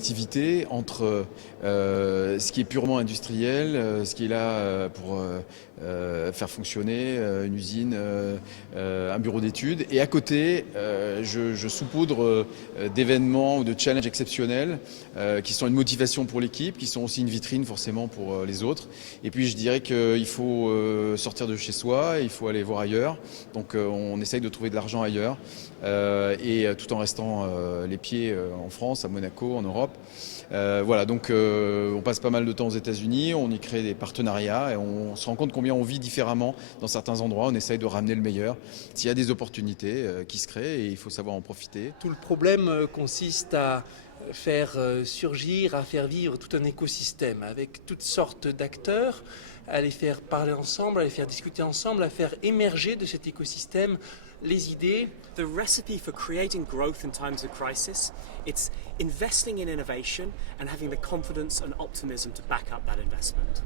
connectivité entre ce qui est purement industriel, ce qui est là pour faire fonctionner une usine, un bureau d'études. Et à côté, je saupoudre d'événements ou de challenges exceptionnels qui sont une motivation pour l'équipe, qui sont aussi une vitrine forcément pour les autres. Et puis je dirais qu'il faut sortir de chez soi, il faut aller voir ailleurs. Donc on essaye de trouver de l'argent ailleurs et tout en restant les pieds en France, à Monaco, en Europe. Voilà, donc on passe pas mal de temps aux États-Unis, on y crée des partenariats et on se rend compte combien on vit différemment dans certains endroits. On essaye de ramener le meilleur. S'il y a des opportunités qui se créent, et il faut savoir en profiter. Tout le problème consiste à faire surgir, à faire vivre tout un écosystème avec toutes sortes d'acteurs, à les faire parler ensemble, à les faire discuter ensemble, à faire émerger de cet écosystème les idées. The recipe for creating growth in times of crisis, it's investing in innovation and having the confidence and optimism to back up that investment.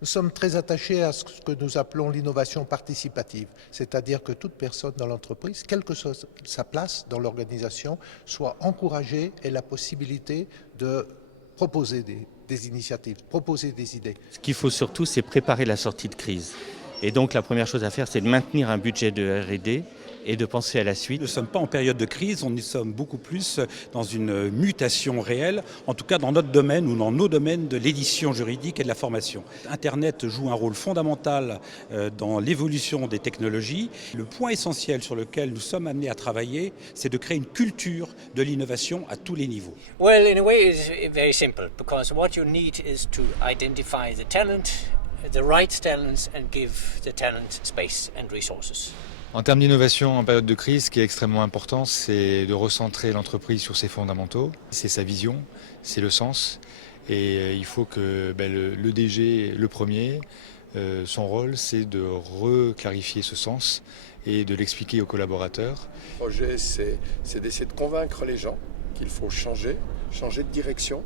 Nous sommes très attachés à ce que nous appelons l'innovation participative, c'est-à-dire que toute personne dans l'entreprise, quelle que soit sa place dans l'organisation, soit encouragée et ait la possibilité de proposer des initiatives, proposer des idées. Ce qu'il faut surtout, c'est préparer la sortie de crise. Et donc la première chose à faire, c'est de maintenir un budget de R&D et de penser à la suite. Nous ne sommes pas en période de crise, nous sommes beaucoup plus dans une mutation réelle, en tout cas dans notre domaine ou dans nos domaines de l'édition juridique et de la formation. Internet joue un rôle fondamental dans l'évolution des technologies. Le point essentiel sur lequel nous sommes amenés à travailler, c'est de créer une culture de l'innovation à tous les niveaux. Well, in a way, it's very simple, because what you need is to identify the talent, the right talents, and give the talent space and resources. En termes d'innovation en période de crise, ce qui est extrêmement important, c'est de recentrer l'entreprise sur ses fondamentaux. C'est sa vision, c'est le sens. Et il faut que le DG, le premier, son rôle, c'est de reclarifier ce sens et de l'expliquer aux collaborateurs. Le projet, c'est d'essayer de convaincre les gens qu'il faut changer de direction,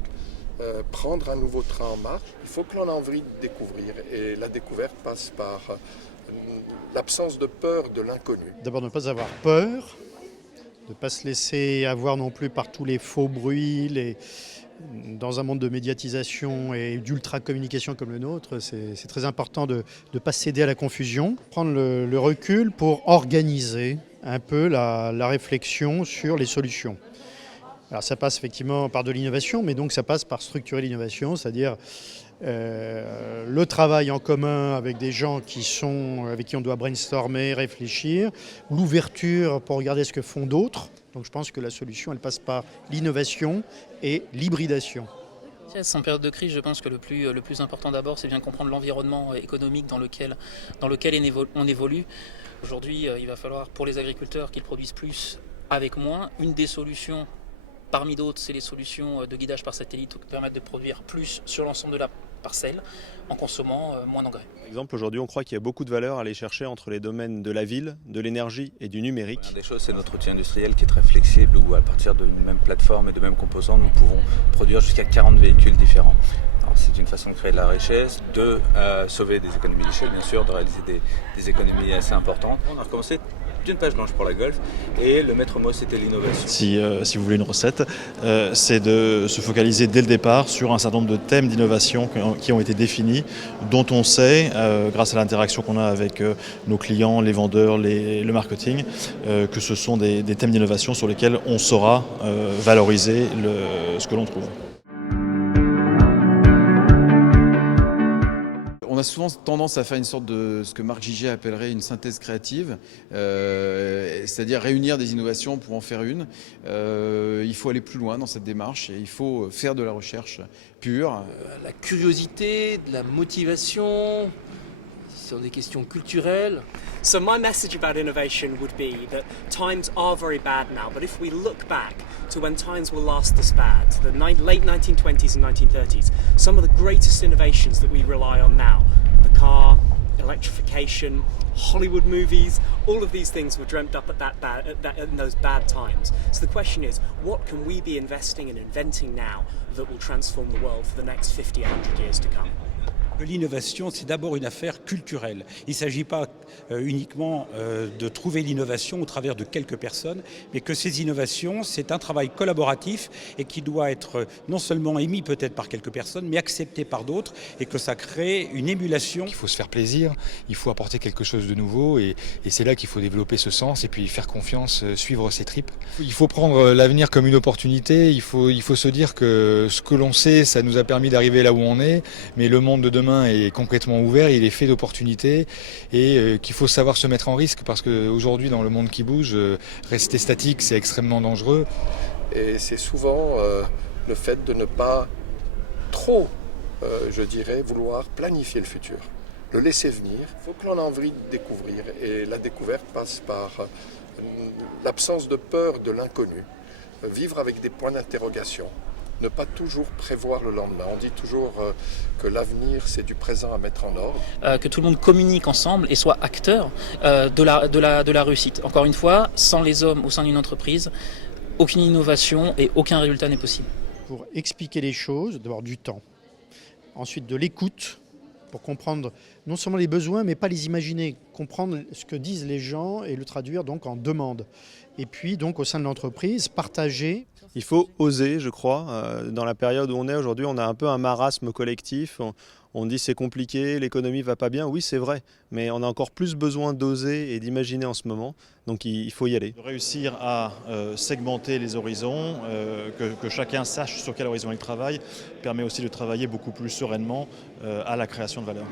prendre un nouveau train en marche. Il faut que l'on ait envie de découvrir. Et la découverte passe par l'absence de peur de l'inconnu. D'abord ne pas avoir peur, de ne pas se laisser avoir non plus par tous les faux bruits, dans un monde de médiatisation et d'ultra-communication comme le nôtre, c'est très important de ne pas céder à la confusion, prendre le recul pour organiser un peu la réflexion sur les solutions. Alors ça passe effectivement par de l'innovation, mais donc ça passe par structurer l'innovation, c'est-à-dire le travail en commun avec des gens avec qui on doit brainstormer, réfléchir, l'ouverture pour regarder ce que font d'autres. Donc je pense que la solution, elle passe par l'innovation et l'hybridation. En période de crise, je pense que le plus important d'abord, c'est bien comprendre l'environnement économique dans lequel on évolue. Aujourd'hui, il va falloir pour les agriculteurs qu'ils produisent plus avec moins. Une des solutions, parmi d'autres, c'est les solutions de guidage par satellite qui permettent de produire plus sur l'ensemble de la parcelle en consommant moins d'engrais. Par exemple, aujourd'hui, on croit qu'il y a beaucoup de valeur à aller chercher entre les domaines de la ville, de l'énergie et du numérique. L'une des choses, c'est notre outil industriel qui est très flexible, où à partir d'une même plateforme et de mêmes composants, nous pouvons produire jusqu'à 40 véhicules différents. Alors, c'est une façon de créer de la richesse, de sauver des économies d'échelle, bien sûr, de réaliser des économies assez importantes. On a recommencé d'une page blanche pour la Golf et le maître mot, c'était l'innovation. Si vous voulez une recette, c'est de se focaliser dès le départ sur un certain nombre de thèmes d'innovation qui ont été définis, dont on sait, grâce à l'interaction qu'on a avec nos clients, les vendeurs, le marketing, que ce sont des thèmes d'innovation sur lesquels on saura valoriser ce que l'on trouve. On a souvent tendance à faire une sorte de ce que Marc Gigé appellerait une synthèse créative, c'est-à-dire réunir des innovations pour en faire une. Il faut aller plus loin dans cette démarche et il faut faire de la recherche pure. La curiosité, de la motivation, ce sont des questions culturelles. So my message about innovation would be that times are very bad now, but if we look back to when times were last this bad, the late 1920s and 1930s, some of the greatest innovations that we rely on now, the car, electrification, Hollywood movies, all of these things were dreamt up in those bad times. So the question is, what can we be investing and inventing now that will transform the world for the next 50, 100 years to come? L'innovation, c'est d'abord une affaire culturelle. Il ne s'agit pas uniquement de trouver l'innovation au travers de quelques personnes, mais que ces innovations, c'est un travail collaboratif et qui doit être non seulement émis peut-être par quelques personnes, mais accepté par d'autres, et que ça crée une émulation. Il faut se faire plaisir, il faut apporter quelque chose de nouveau, et c'est là qu'il faut développer ce sens et puis faire confiance, suivre ses tripes. Il faut prendre l'avenir comme une opportunité, il faut se dire que ce que l'on sait, ça nous a permis d'arriver là où on est, mais le monde de demain est complètement ouvert, il est fait d'opportunités, et qu'il faut savoir se mettre en risque, parce qu'aujourd'hui dans le monde qui bouge, rester statique c'est extrêmement dangereux. Et c'est souvent le fait de ne pas trop, je dirais, vouloir planifier le futur. Le laisser venir, il faut que l'on ait envie de découvrir, et la découverte passe par l'absence de peur de l'inconnu, vivre avec des points d'interrogation. Ne pas toujours prévoir le lendemain. On dit toujours que l'avenir, c'est du présent à mettre en ordre. Que tout le monde communique ensemble et soit acteur de la réussite. Encore une fois, sans les hommes au sein d'une entreprise, aucune innovation et aucun résultat n'est possible. Pour expliquer les choses, d'abord du temps. Ensuite de l'écoute, pour comprendre non seulement les besoins, mais pas les imaginer. Comprendre ce que disent les gens et le traduire donc en demande. Et puis donc au sein de l'entreprise, partager. Il faut oser, je crois. Dans la période où on est aujourd'hui, on a un peu un marasme collectif. On dit c'est compliqué, l'économie va pas bien. Oui, c'est vrai, mais on a encore plus besoin d'oser et d'imaginer en ce moment. Donc il faut y aller. De réussir à segmenter les horizons, que chacun sache sur quel horizon il travaille, permet aussi de travailler beaucoup plus sereinement à la création de valeur.